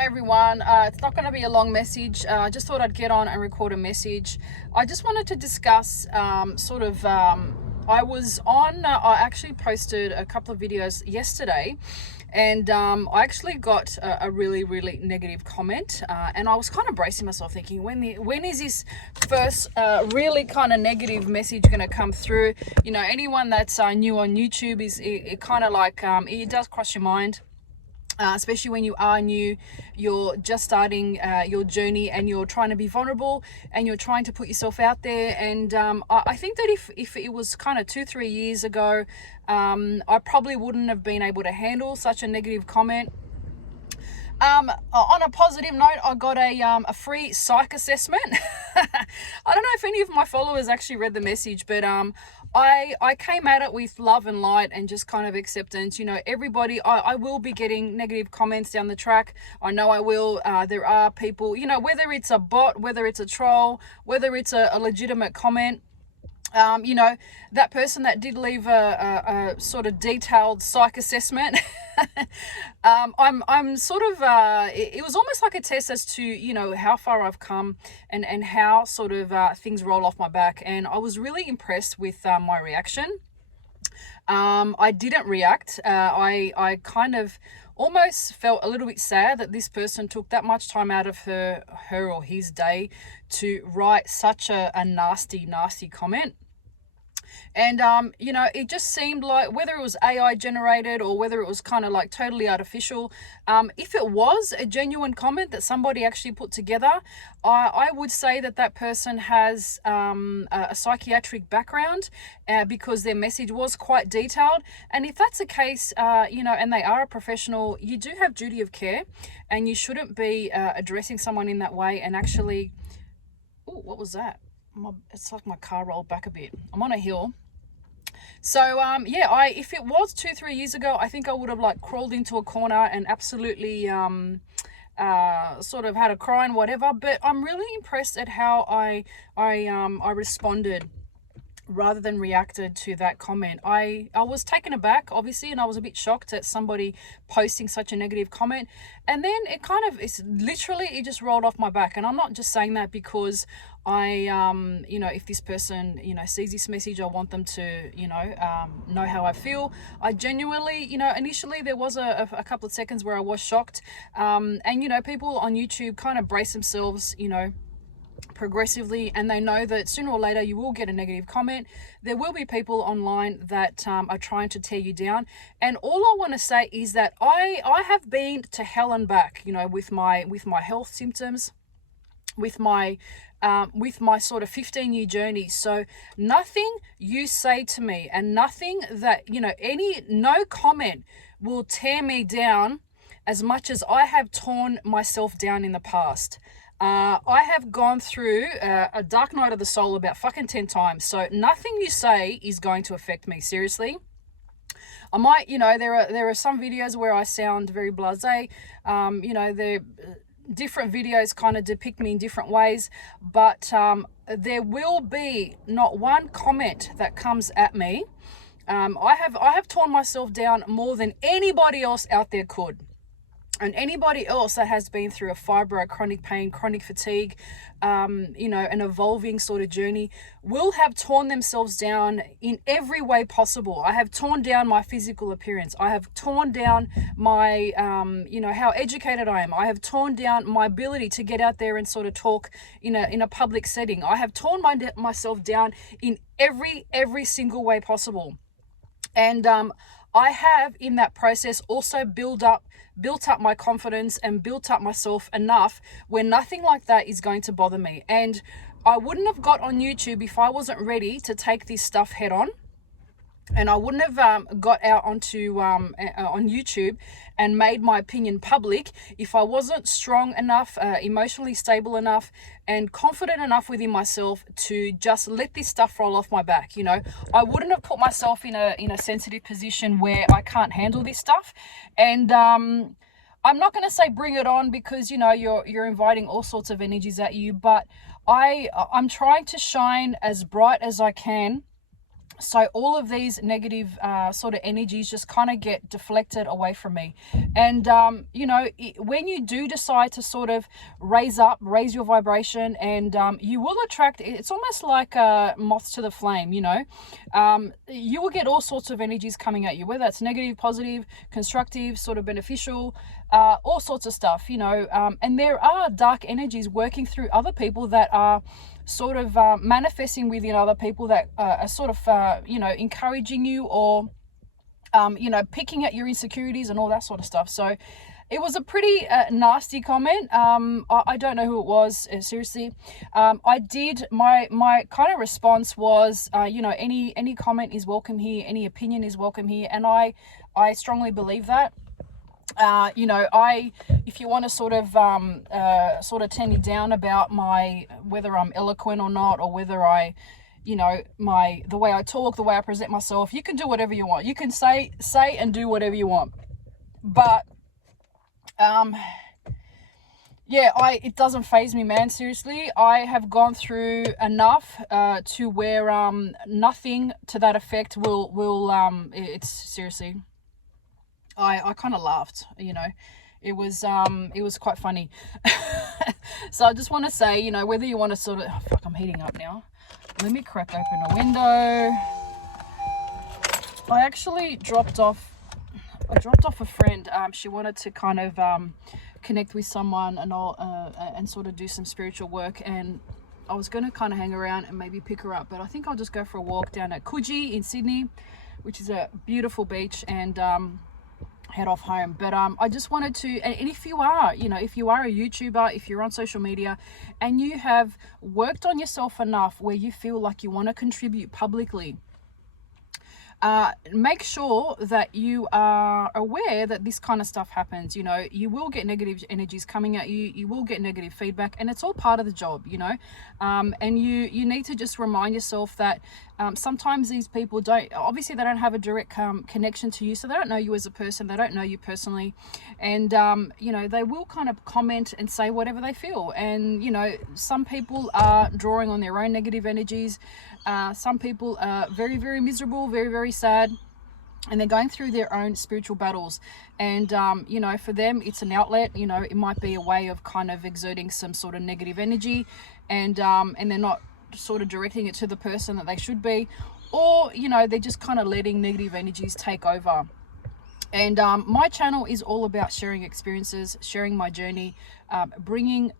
Hey everyone, it's not going to be a long message. I just thought I'd get on and record a message. I just wanted to discuss I actually posted a couple of videos yesterday, and I actually got a really negative comment, and I was kind of bracing myself thinking, when is this first really kind of negative message going to come through? You know, anyone that's new on YouTube, it kind of like it does cross your mind. Especially when you are new, you're just starting your journey and you're trying to be vulnerable and you're trying to put yourself out there. And I think that if it was kind of 2-3 years ago, I probably wouldn't have been able to handle such a negative comment. On a positive note, I got a free psych assessment. I don't know if any of my followers actually read the message, but I came at it with love and light and just kind of acceptance. You know, everybody, I will be getting negative comments down the track. I know I will. There are people, you know, whether it's a bot, whether it's a troll, whether it's a legitimate comment. You know, that person that did leave a sort of detailed psych assessment, I'm sort of, it was almost like a test as to, you know, how far I've come and how sort of things roll off my back. And I was really impressed with my reaction. I didn't react. I kind of almost felt a little bit sad that this person took that much time out of her or his day to write such a nasty comment. And you know, it just seemed like, whether it was AI generated or whether it was kind of like totally artificial, if it was a genuine comment that somebody actually put together, I would say that person has a psychiatric background, because their message was quite detailed. And if that's the case, you know, and they are a professional, you do have duty of care, and you shouldn't be addressing someone in that way. And actually, oh, what was that? It's like my car rolled back a bit. I'm on a hill. So yeah, if it was 2-3 years ago, I think I would have like crawled into a corner and absolutely sort of had a cry and whatever. But I'm really impressed at how I responded rather than reacted to that comment. I was taken aback, obviously, and I was a bit shocked at somebody posting such a negative comment. And then it just rolled off my back. And I'm not just saying that because you know, if this person, you know, sees this message, I want them to, you know how I feel. I genuinely, you know, initially there was a couple of seconds where I was shocked. And, you know, people on YouTube kind of brace themselves, you know, progressively, and they know that sooner or later you will get a negative comment. There will be people online that are trying to tear you down, and all I want to say is that I have been to hell and back, you know, with my health symptoms, with my sort of 15-year journey. So nothing you say to me, and nothing that, you know, no comment will tear me down as much as I have torn myself down in the past. I have gone through a dark night of the soul about fucking 10 times. So nothing you say is going to affect me, seriously. I might, you know, there are some videos where I sound very blasé. You know, different videos kind of depict me in different ways, but there will be not one comment that comes at me. I have torn myself down more than anybody else out there could. And anybody else that has been through a fibro, chronic pain, chronic fatigue, you know, an evolving sort of journey, will have torn themselves down in every way possible. I have torn down my physical appearance. I have torn down my, you know, how educated I am. I have torn down my ability to get out there and sort of talk in a public setting. I have torn myself down in every single way possible. And I have, in that process, also built up my confidence and built up myself enough where nothing like that is going to bother me. And I wouldn't have got on YouTube if I wasn't ready to take this stuff head on. And I wouldn't have got out onto on YouTube and made my opinion public if I wasn't strong enough, emotionally stable enough, and confident enough within myself to just let this stuff roll off my back. You know, I wouldn't have put myself in a sensitive position where I can't handle this stuff. And I'm not going to say bring it on, because, you know, you're inviting all sorts of energies at you, but I'm trying to shine as bright as I can So all of these negative sort of energies just kind of get deflected away from me. And, you know, when you do decide to sort of raise your vibration, and you will attract, it's almost like moths to the flame, you know. You will get all sorts of energies coming at you, whether that's negative, positive, constructive, sort of beneficial, all sorts of stuff, you know. And there are dark energies working through other people that are sort of manifesting within other people that are sort of, you know, encouraging you, or, you know, picking at your insecurities and all that sort of stuff. So it was a pretty nasty comment. I don't know who it was, seriously. I did, my kind of response was, you know, any comment is welcome here, any opinion is welcome here. And I strongly believe that. You know, if you want to sort of tear me down about whether I'm eloquent or not, or whether I, you know, the way I talk, the way I present myself, you can do whatever you want. You can say and do whatever you want. But, yeah, it doesn't faze me, man. Seriously, I have gone through enough, to where, nothing to that effect it's seriously, I kind of laughed, you know. It was quite funny. So I just want to say, you know, whether you want to sort of, oh, fuck, I'm heating up now. Let me crack open a window. I actually dropped off a friend. She wanted to kind of connect with someone and sort of do some spiritual work, and I was going to kind of hang around and maybe pick her up, but I think I'll just go for a walk down at Coogee in Sydney, which is a beautiful beach, and head off home. But I just wanted to, and if you are, you know, if you are a YouTuber, if you're on social media and you have worked on yourself enough where you feel like you want to contribute publicly, make sure that you are aware that this kind of stuff happens. You know, you will get negative energies coming at you, you will get negative feedback, and it's all part of the job, you know. And you need to just remind yourself that sometimes these people obviously they don't have a direct connection to you, so they don't know you as a person, they don't know you personally, and you know, they will kind of comment and say whatever they feel. And you know, some people are drawing on their own negative energies, some people are very, very miserable, very, very sad, and they're going through their own spiritual battles. And you know, for them it's an outlet. You know, it might be a way of kind of exerting some sort of negative energy, and they're not sort of directing it to the person that they should be, or you know, they're just kind of letting negative energies take over. And my channel is all about sharing experiences, sharing my journey, bringing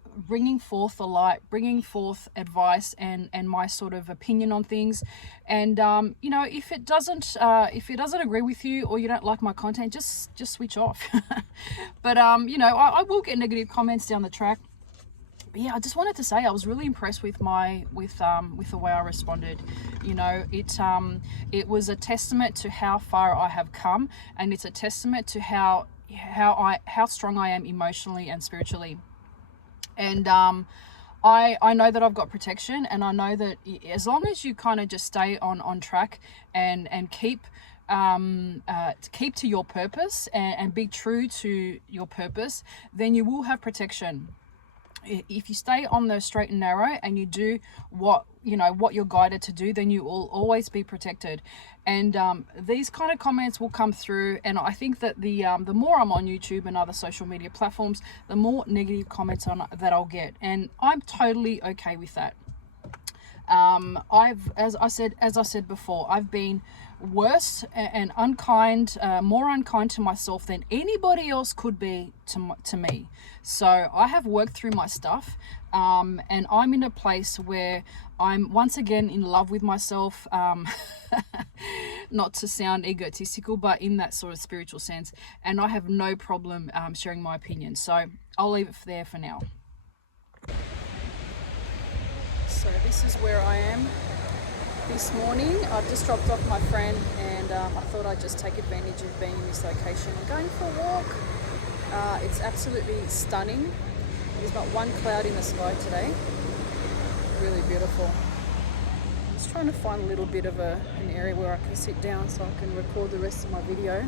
forth the light, bringing forth advice and my sort of opinion on things. And you know, if it doesn't agree with you, or you don't like my content, just switch off. But you know, I will get negative comments down the track. But yeah, I just wanted to say I was really impressed with the way I responded. You know, it was a testament to how far I have come, and it's a testament to how strong I am emotionally and spiritually. And I know that I've got protection, and I know that as long as you kind of just stay on track and keep to your purpose and be true to your purpose, then you will have protection. If you stay on the straight and narrow and you do what you're guided to do, then you will always be protected. And these kind of comments will come through, and I think that the more I'm on YouTube and other social media platforms, the more negative comments that I'll get, and I'm totally okay with that. As I said before, I've been worse and unkind, more unkind to myself than anybody else could be to me. So I have worked through my stuff, and I'm in a place where I'm once again in love with myself. Not to sound egotistical, but in that sort of spiritual sense, and I have no problem sharing my opinion. So I'll leave it there for now. So this is where I am this morning. I've just dropped off my friend, and I thought I'd just take advantage of being in this location and going for a walk. It's absolutely stunning. There's not one cloud in the sky today. Really beautiful. I'm just trying to find a little bit of an area where I can sit down so I can record the rest of my video.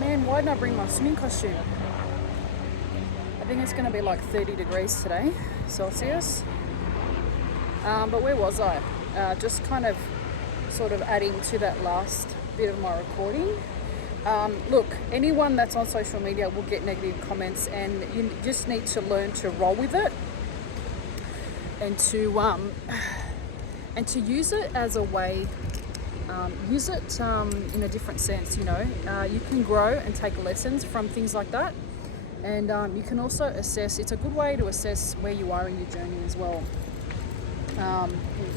Man, why didn't I bring my swimming costume? I think it's going to be like 30 degrees today, Celsius. But where was I? just kind of sort of adding to that last bit of my recording. Look, anyone that's on social media will get negative comments, and you just need to learn to roll with it, and to use it as a way, use it in a different sense. You know, you can grow and take lessons from things like that, and you can also assess. It's a good way to assess where you are in your journey as well.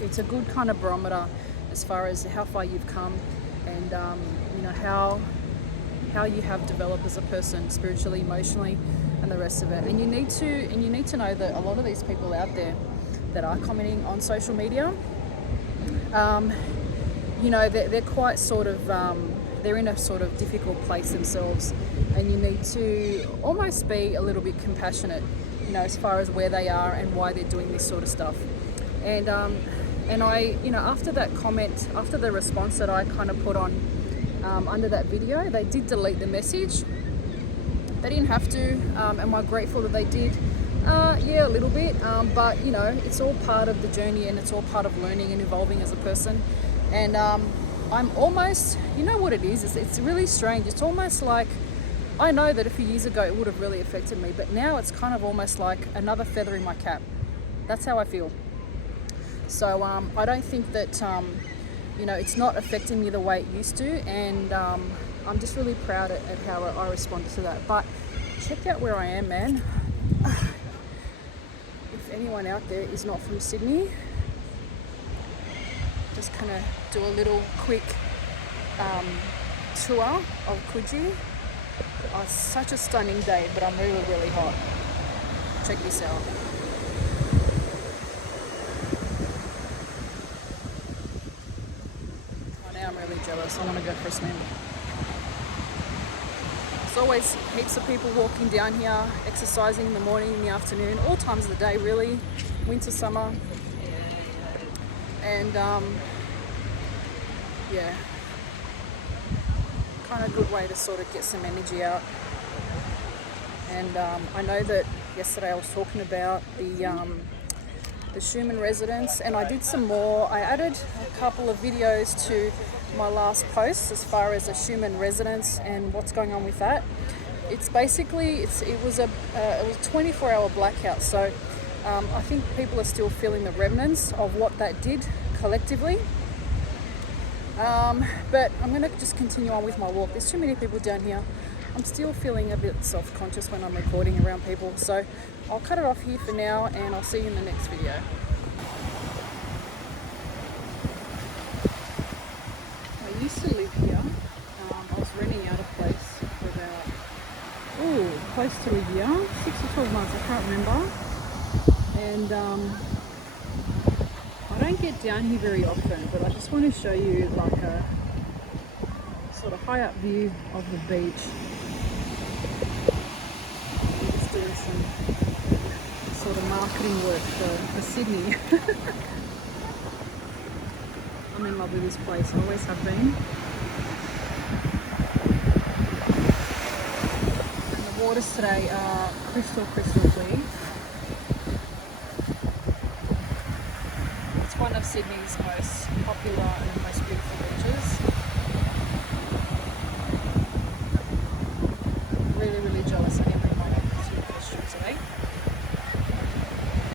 It's a good kind of barometer as far as how far you've come, and you know, how you have developed as a person, spiritually, emotionally, and the rest of it. And you need to know that a lot of these people out there that are commenting on social media, you know, they're quite sort of they're in a sort of difficult place themselves, and you need to almost be a little bit compassionate, you know, as far as where they are and why they're doing this sort of stuff. And I, you know, after that comment, after the response that I kind of put on under that video, they did delete the message. They didn't have to. Am I grateful that they did? Yeah, a little bit, but you know, it's all part of the journey, and it's all part of learning and evolving as a person. And I'm almost, you know what it is, it's really strange. It's almost like, I know that a few years ago it would have really affected me, but now it's kind of almost like another feather in my cap. That's how I feel. So I don't think that you know, it's not affecting me the way it used to, and I'm just really proud at how I responded to that. But check out where I am, man. If anyone out there is not from Sydney, just kind of do a little quick tour of Coogee. Oh, it's such a stunning day, but I'm really, really hot. Check this out. Oh, now I'm really jealous. I want to go for a swim. There's always heaps of people walking down here, exercising in the morning, in the afternoon, all times of the day really, winter, summer. And yeah, kind of good way to sort of get some energy out. And I know that yesterday I was talking about the Schumann residence, and I did some more. I added a couple of videos to my last post as far as a Schumann residence and what's going on with that. It's basically, it was a 24-hour blackout, so I think people are still feeling the remnants of what that did collectively. But I'm going to just continue on with my walk. There's too many people down here. I'm still feeling a bit self-conscious when I'm recording around people, so I'll cut it off here for now, and I'll see you in the next video. I used to live here. I was renting out a place for about, close to a year, 6 or 12 months, I can't remember. And I don't get down here very often, but I just want to show you like a sort of high up view of the beach. Just doing some sort of marketing work for Sydney. I'm in love with this place, I always have been. And the waters today are crystal clear. It's one of Sydney's most popular and most beautiful beaches. Really, really jealous of him.